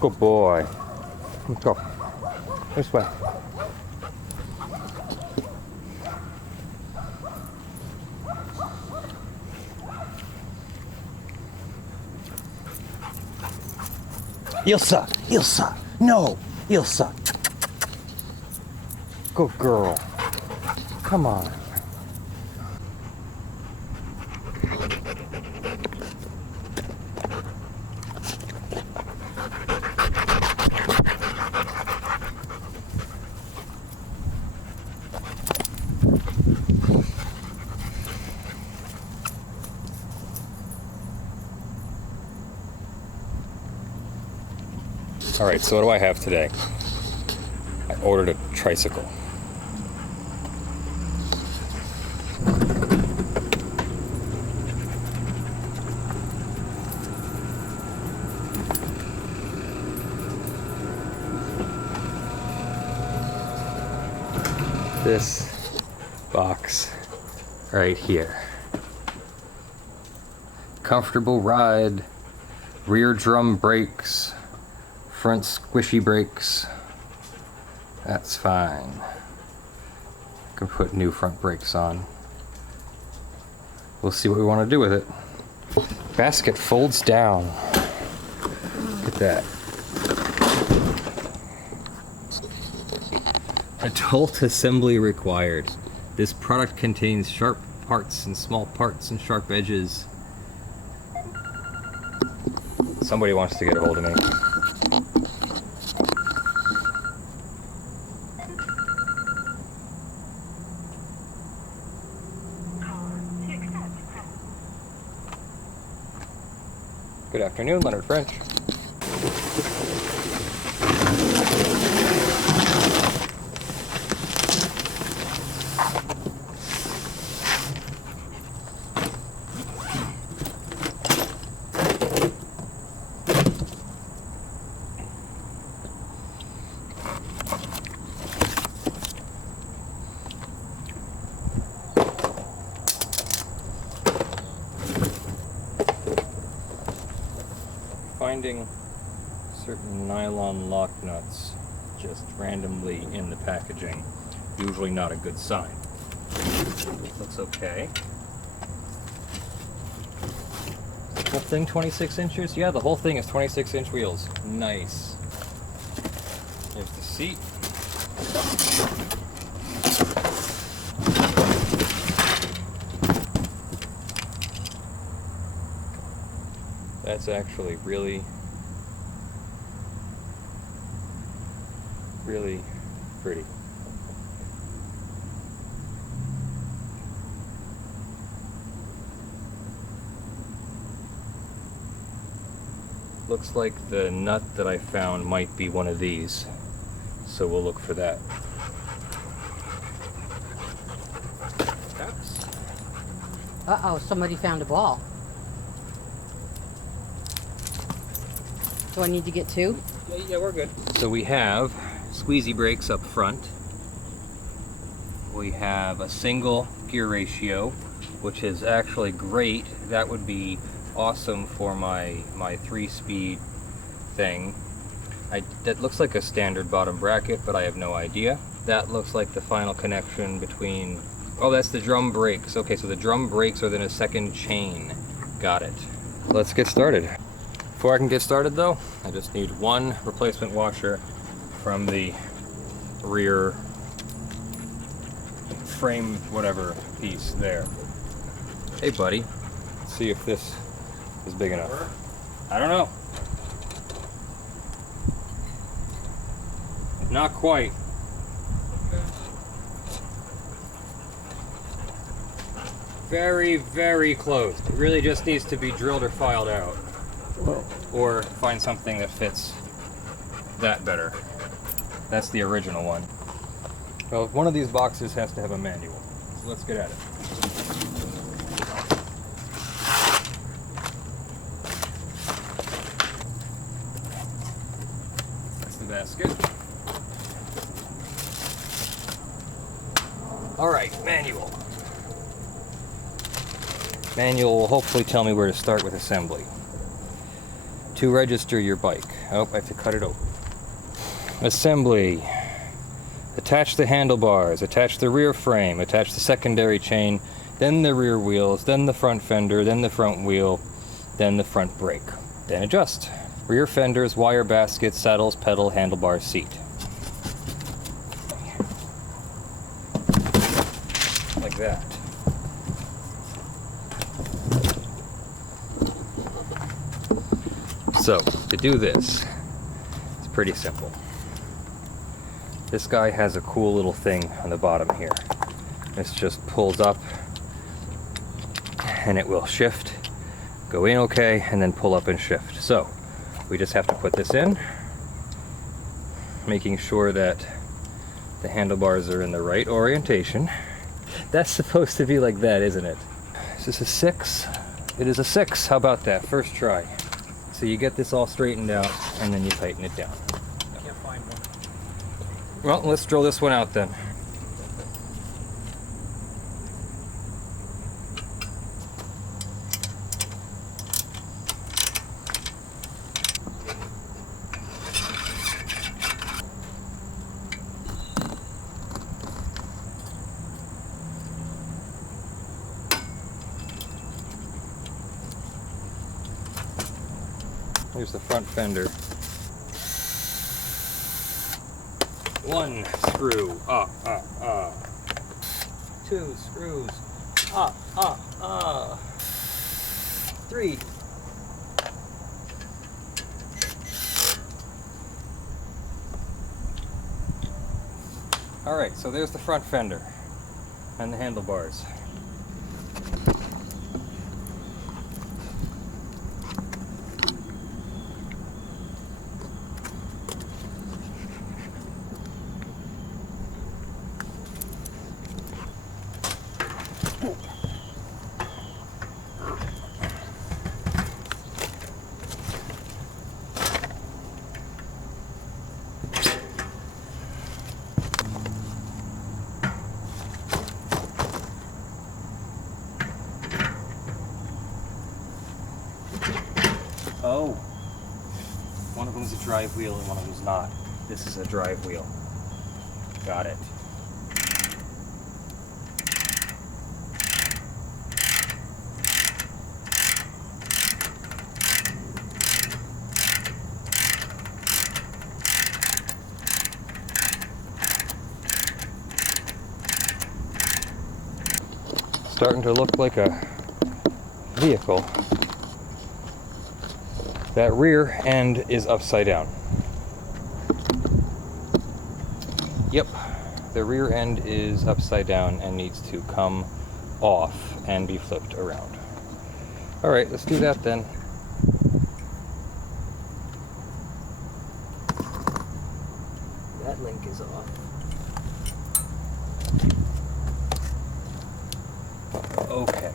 Good boy. Let's go. This way. Ilsa! Ilsa! No! Ilsa! Good girl. Come on. Alright, so what do I have today? I ordered a tricycle. This box right here. Comfortable ride, rear drum brakes, front squishy brakes. That's fine. Can put new front brakes on. We'll see what we want to do with it. Basket folds down. Look at that. Adult assembly required. This product contains sharp parts and small parts and sharp edges. Somebody wants to get a hold of me. Good afternoon, Leonard French. Finding certain nylon lock nuts just randomly in the packaging, usually not a good sign. Looks okay. Whole thing 26 inches? Yeah, the whole thing is 26-inch wheels. Nice. Here's the seat. That's actually really pretty. Looks like the nut that I found might be one of these, so we'll look for that. Uh-oh, somebody found a ball. Do I need to get two? Yeah, we're good. So we have squeezy brakes up front. We have a single gear ratio, which is actually great. That would be awesome for my 3-speed thing. That looks like a standard bottom bracket, but I have no idea. That looks like the final connection between... Oh, that's the drum brakes. Okay, so the drum brakes are then a second chain. Got it. Let's get started. Before I can get started though, I just need one replacement washer from the rear frame whatever piece there. Hey buddy, let's see if this is big enough. I don't know. Not quite. Very, very close. It really just needs to be drilled or filed out. Or find something that fits that better. That's the original one. Well, one of these boxes has to have a manual. So let's get at it. That's the basket. Alright, manual. Manual will hopefully tell me where to start with assembly. to register your bike. Oh, I have to cut it open. Assembly. Attach the handlebars, attach the rear frame, attach the secondary chain, then the rear wheels, then the front fender, then the front wheel, then the front brake. Then adjust. Rear fenders, wire baskets, saddles, pedal, handlebar, seat. Like that. So, to do this, it's pretty simple. This guy has a cool little thing on the bottom here. This just pulls up and it will shift, go in okay, and then pull up and shift. So we just have to put this in, making sure that the handlebars are in the right orientation. That's supposed to be like that, isn't it? Is this a 6? It is a 6. How about that? First try. So you get this all straightened out and then you tighten it down. Can't find one. Well, let's drill this one out then. Here's the front fender. 1 screw, 2 screws, 3. All right, so there's the front fender and the handlebars. Oh, one of them is a drive wheel and one of them's not. This is a drive wheel. Got it. Starting to look like a vehicle. That rear end is upside down. Yep, the rear end is upside down and needs to come off and be flipped around. All right, let's do that then. That link is off. Okay.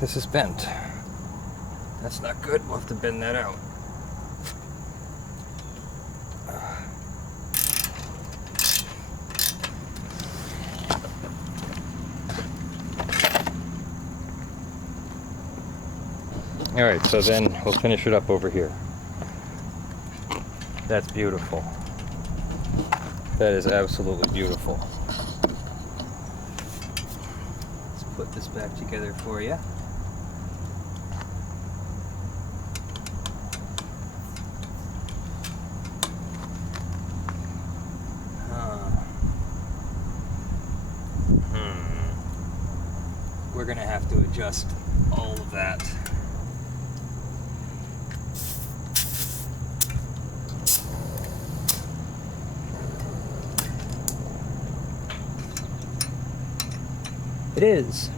This is bent. That's not good. We'll have to bend that out. All right, so then we'll finish it up over here. That's beautiful. That is absolutely beautiful. Let's put this back together for you. We're gonna have to adjust all of that. It is.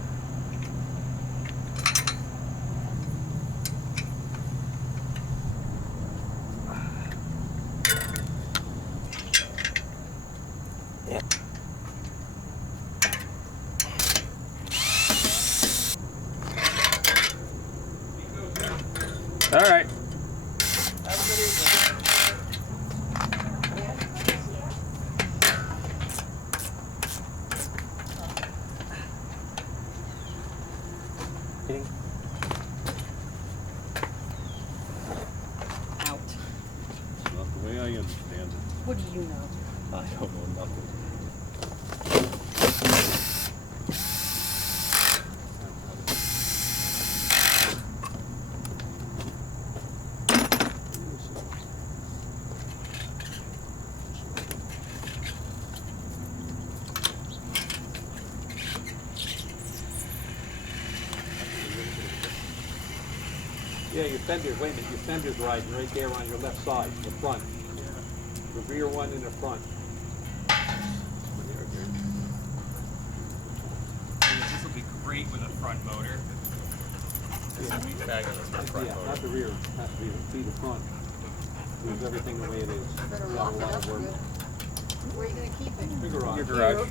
Yeah. All right. Out. It's not the way I understand it. What do you know? I don't know nothing. Yeah, your fenders, wait a minute, your fender's riding right there on your left side, the front. The rear one in the front. This will be great with a front motor. This would be fabulous with a front Yeah, motor. not the rear, has to be the front. Leave everything the way it is. Better Not lock a it lot up of work. good. Where are you gonna keep it? Big garage. Your garage.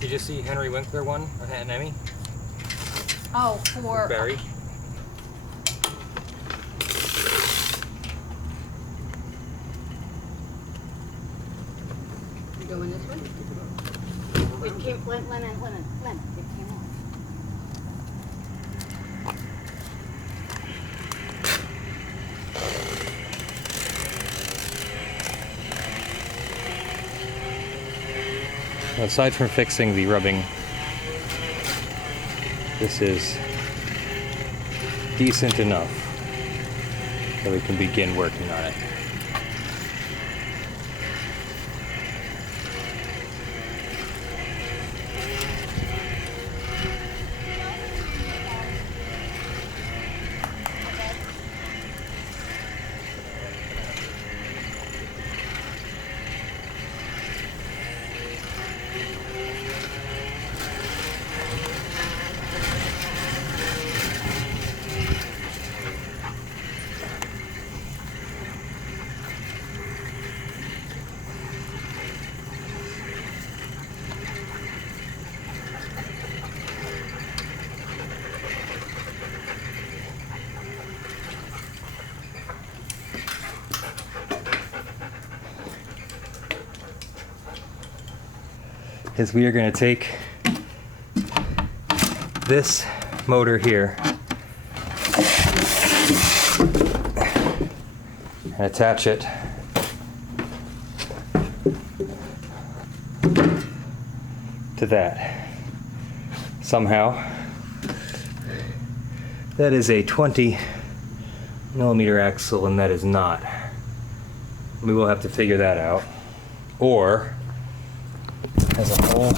Did you see Henry Winkler one an Emmy? Oh, for Barry. You going this way? It came, Len, it came off. Aside from fixing the rubbing, this is decent enough that we can begin working on it. Is we are going to take this motor here and attach it to that. Somehow, that is a 20mm axle and that is not. We will have to figure that out. Or has a whole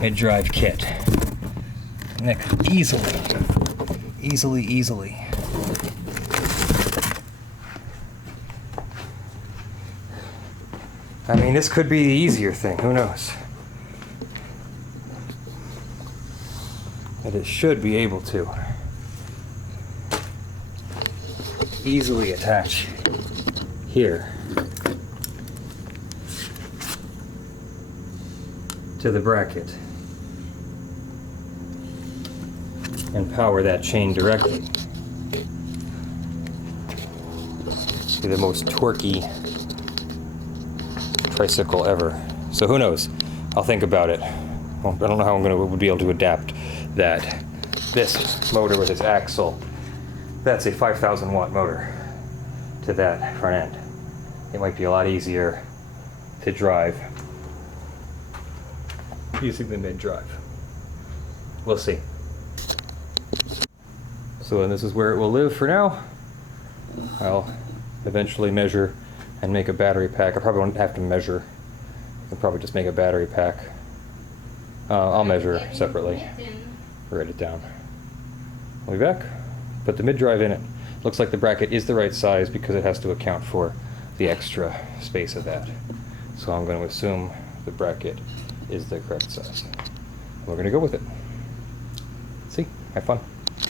mid-drive kit. And that could easily. I mean, this could be the easier thing, who knows? But it should be able to easily attach here to the bracket and power that chain directly. Be the most torquey tricycle ever. So who knows? I'll think about it. Well, I don't know how would be able to adapt that. This motor with its axle, that's a 5,000 watt motor to that front end. It might be a lot easier to drive using the mid-drive. We'll see. So this is where it will live for now. I'll eventually measure and make a battery pack. I probably won't have to measure. I can probably just make a battery pack. I'll measure separately. Write it down. I'll be back. Put the mid-drive in it. Looks like the bracket is the right size because it has to account for the extra space of that. So I'm going to assume the bracket is the correct size. we're gonna go with it. See, have fun.